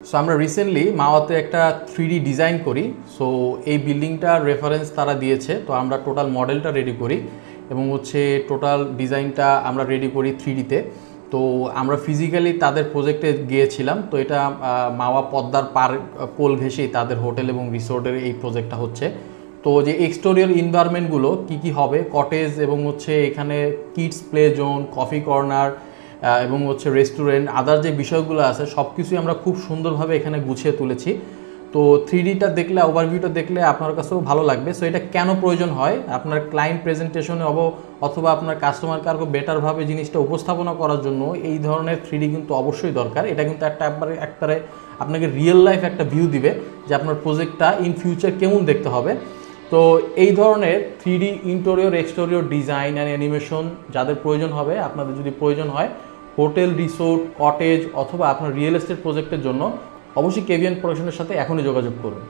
So আমরা recently মাওয়াতে একটা 3D design করি। সো এই বিল্ডিংটার রেফারেন্স তারা দিয়েছে, তো আমরা টোটাল মডেলটা রেডি করি এবং টোটাল ডিজাইনটা আমরা রেডি করি 3Dতে। তো আমরা ফিজিক্যালি তাদের প্রজেক্টে গিয়েছিলাম। তো এটা মাওয়া পদ্মার পোল ঘেঁষেই তাদের হোটেল এবং রিসোর্টের এই প্রজেক্টটা হচ্ছে। তো যে এক্সটেরিয়র এনভায়রনমেন্টগুলো কী হবে, কটেজ এবং এখানে kids play zone, coffee corner এবং রেস্টুরেন্ট, আদার যে বিষয়গুলো আছে সব কিছুই আমরা খুব সুন্দরভাবে এখানে গুছিয়ে তুলেছি। তো 3Dটা দেখলে, ওভারভিউটা দেখলে আপনার কাছেও ভালো লাগবে। সো এটা কেন প্রয়োজন হয়, আপনার ক্লায়েন্ট প্রেজেন্টেশনে অথবা আপনার কাস্টমারকে আরও বেটারভাবে জিনিসটা উপস্থাপনা করার জন্য এই ধরনের 3D কিন্তু অবশ্যই দরকার। এটা কিন্তু একবারে আপনাকে রিয়েল লাইফ একটা ভিউ দিবে যে আপনার প্রজেক্টটা ইন ফিউচার কেমন দেখতে হবে। তো এই ধরনের 3D interior exterior design and animation যাদের প্রয়োজন হবে, আপনাদের যদি প্রয়োজন হয় হোটেল, রিসোর্ট, কটেজ অথবা আপনার রিয়েল এস্টেট প্রজেক্টের জন্য, অবশ্যই কেভিএন প্রোডাকশনের সাথে এখনই যোগাযোগ করুন।